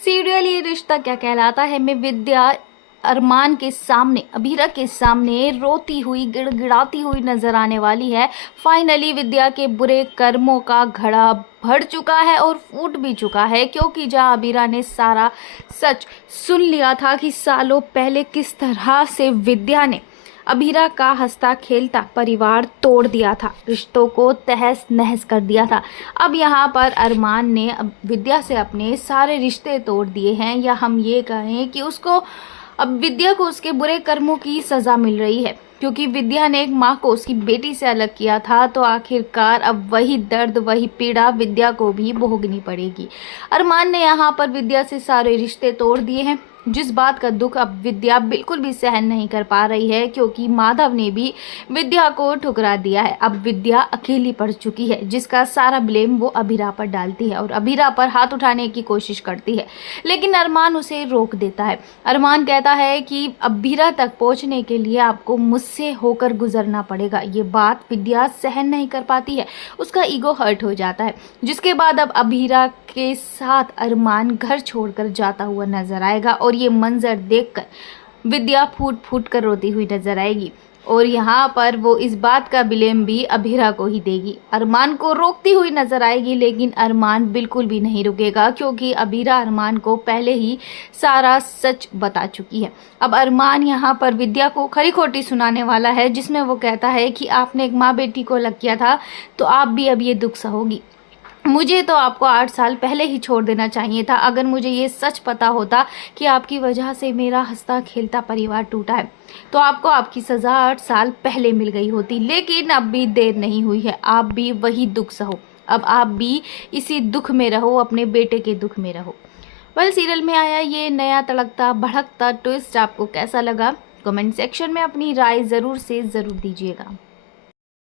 Serial ये रिश्ता क्या कहलाता है में विद्या अरमान के सामने, अभीरा के सामने रोती हुई, गिड़गिड़ाती हुई नजर आने वाली है। फाइनली विद्या के बुरे कर्मों का घड़ा भर चुका है और फूट भी चुका है, क्योंकि जहां अभीरा ने सारा सच सुन लिया था कि सालों पहले किस तरह से विद्या ने अभीरा का हंसता खेलता परिवार तोड़ दिया था, रिश्तों को तहस नहस कर दिया था। अब यहाँ पर अरमान ने विद्या से अपने सारे रिश्ते तोड़ दिए हैं, या हम ये कहें कि उसको अब विद्या को उसके बुरे कर्मों की सज़ा मिल रही है, क्योंकि विद्या ने एक माँ को उसकी बेटी से अलग किया था, तो आखिरकार अब वही दर्द, वही पीड़ा विद्या को भी भोगनी पड़ेगी। अरमान ने यहाँ पर विद्या से सारे रिश्ते तोड़ दिए हैं, जिस बात का दुख अब विद्या बिल्कुल भी सहन नहीं कर पा रही है, क्योंकि माधव ने भी विद्या को ठुकरा दिया है। अब विद्या अकेली पड़ चुकी है, जिसका सारा ब्लेम वो अभीरा पर डालती है और अभीरा पर हाथ उठाने की कोशिश करती है, लेकिन अरमान उसे रोक देता है। अरमान कहता है कि अभीरा तक पहुंचने के लिए आपको मुझसे होकर गुजरना पड़ेगा। ये बात विद्या सहन नहीं कर पाती है, उसका ईगो हर्ट हो जाता है, जिसके बाद अब अभीरा के साथ अरमान घर छोड़कर जाता हुआ नजर आएगा और ये मंजर देखकर विद्या फूट फूट कर रोती हुई नजर आएगी, और यहाँ पर वो इस बात का ब्लेम भी अभीरा को ही देगी। अरमान को रोकती हुई नजर आएगी, लेकिन अरमान बिल्कुल भी नहीं रुकेगा, क्योंकि अभीरा अरमान को पहले ही सारा सच बता चुकी है। अब अरमान यहाँ पर विद्या को खरी खोटी सुनाने वाला है, जिसमें वो कहता है कि आपने एक माँ बेटी को अलग किया था, तो आप भी अब ये दुख सहोगी। मुझे तो आपको 8 साल पहले ही छोड़ देना चाहिए था, अगर मुझे ये सच पता होता कि आपकी वजह से मेरा हंसता खेलता परिवार टूटा है, तो आपको आपकी सज़ा 8 साल पहले मिल गई होती। लेकिन अब भी देर नहीं हुई है, आप भी वही दुख सहो, अब आप भी इसी दुख में रहो, अपने बेटे के दुख में रहो। सीरियल में आया ये नया तड़कता भड़कता ट्विस्ट आपको कैसा लगा? कमेंट सेक्शन में अपनी राय ज़रूर से ज़रूर दीजिएगा।